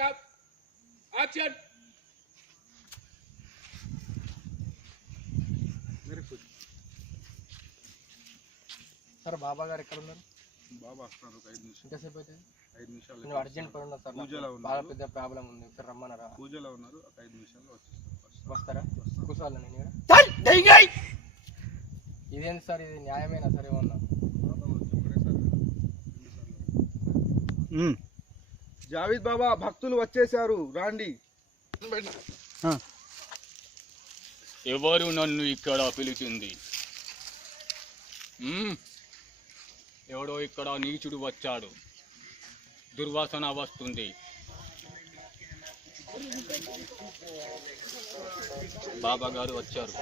Action. Sir బాబా గారు ఎక్కడ ఉన్నారు? బాబా వస్తున్నారు. 5 నిమిషాలు. ఎంతసేపు అయితే? 5 నిమిషాలు. నేను అర్జెంట్ పని ఉన్నా సార్. పూజలో ఉన్నారు. బాగా పెద్ద ప్రాబ్లం ఉంది. ఒకసారి రమ్మన్నారా? పూజలో ఉన్నారు. 5 నిమిషాల్లో వస్తారా? కూర్చోవాలి నేను ఇక్కడ. ఇదేంటి సార్? ఇది న్యాయమేనా సార్? ఏమన్నా జావేద్ బాబా భక్తులు వచ్చేసారు, రాండి. ఎవరు నన్ను ఇక్కడ పిలిచింది? ఎవడో ఇక్కడ నీచుడు వచ్చాడు, దుర్వాసన వస్తుంది. బాబా గారు వచ్చారు.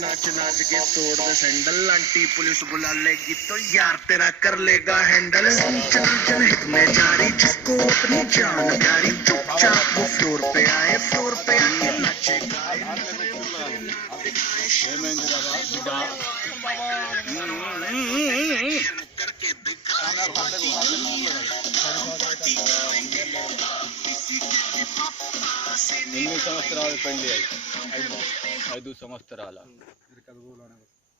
नाच नाच के तोड़ दे सैंडल, आंटी पुलिस बुला लेगी तो यार तेरा कर लेगा हैंडल। चल चल में जारी जिसको अपनी जान प्यारी, चुपचाप वो फ्लोर पे आए, फ्लोर पे आके नाचेगा। ఎన్ని సంవత్సరాలు పెళ్లి అయి? 5 సంవత్సరాల.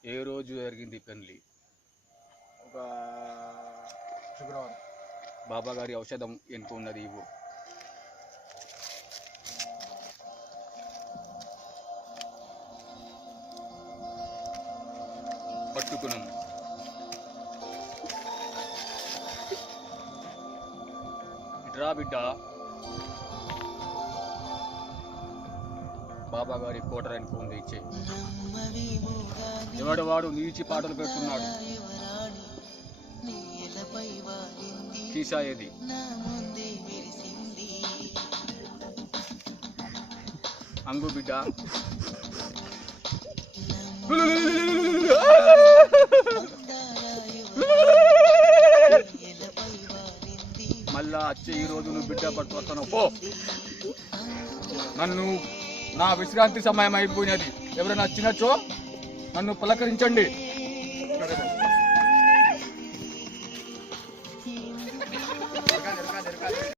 ఏ రోజు జరిగింది పెళ్లి? ఒక శుక్రవారం. బాబా గారి ఔషధం ఎంత ఉన్నది ఇవ్వు. పట్టుకున్నాం. రా బిడ్డ. బాబా గారి కోటర్ అనుకు ఉంది, ఇచ్చే. ఎవడు వాడు నీచి పాటలు పెడుతున్నాడు? కీసా ఏది? అంగు బిడ్డ. మళ్ళా వచ్చే ఈ రోజు నువ్వు బిడ్డ పట్టుకొస్తాను పో. నన్ను నా విశ్రాంతి సమయం అయిపోయినది. ఎవరైనా వచ్చినచ్చో నన్ను పలకరించండి.